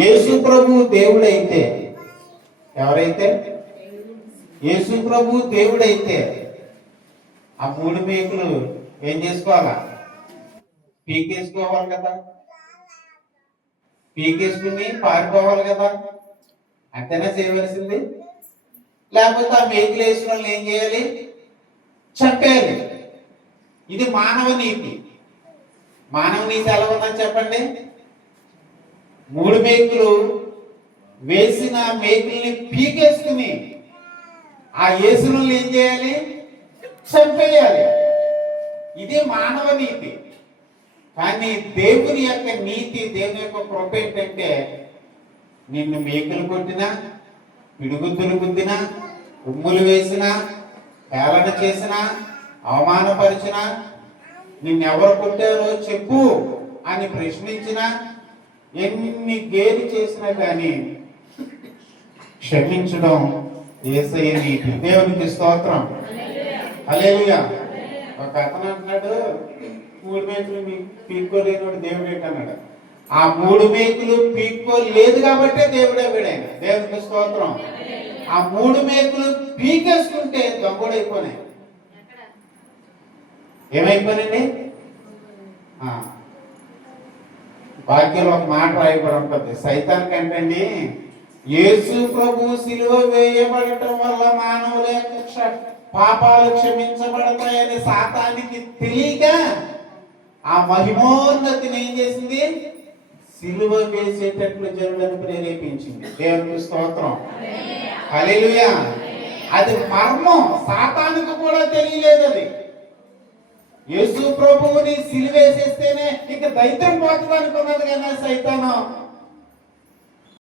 యేసు ప్రభు దేవుడైతే, ఎవరైతే యేసు ప్రభు దేవుడైతే ఆ 3 మేకులు ఏం చేసుకోవాలా? పీకేసుకోవాలి కదా, పీకేసుకుని పారిపోవాలి కదా, అంతేనా చేయవలసింది? లేకపోతే ఆ మేకులు వేసిన వాళ్ళు ఏం చేయాలి? చంపేయాలి. ఇది మానవ నీతి. మానవ నీతి ఎలా ఉందని చెప్పండి. 3 మేకులు వేసిన మేకుల్ని పీకేసుకుని ఆ యేసును ఏం చేయాలి? చంపేయాలి. ఇది మానవ నీతి. కానీ దేవుని యొక్క నీతి, దేవుని యొక్క కృప ఏంటంటే, నిన్ను మేకులు కొట్టినా, పిడుగుద్దులు గుద్దినా, ఉమ్ములు వేసినా, హేళన చేసినా, అవమానపరిచినా, నిన్నెవరు కొట్టారో చెప్పు అని ప్రశ్నించినా, ఎన్ని గేలి చేసినా కానీ క్షమించడం యేసయ్య నీతి. దేవునికి స్తోత్రం. హల్లెలూయా. ఒక అతను అంటున్నాడు, 3 మేకులు పీక్కోలేనివాడు దేవుడు ఏంటన్నాడు. ఆ 3 మేకులు పీక్కోలేదు కాబట్టే దేవుడే వీడైన. దేవునికి స్తోత్రం. ఆ 3 మేకులు పీకేసుకుంటే దొంగడైపోయినాయి. ఏమైపోయినండి? వాక్యంలో ఒక మాట రాయబడి ఉంటుంది, సైతాన్ కంటండి, యేసు ప్రభు సిలువ వేయబడటం వల్ల మానవుల యొక్క పాపాలు క్షమించబడతాయని సాతానికి తెలియక ఆ మహిమోన్నతిని ఏం చేసింది? సిలువ వేసేటట్లు జనులను ప్రేరేపించింది. దేవునికి స్తోత్రం. హల్లెలూయా. అది మర్మం, సాతానికి కూడా తెలియలేదు. అది యేసు ప్రభువుని సిలువేసేస్తేనే ఇక దైత్యం పోతుంది అనుకున్నది కానీ సైతాను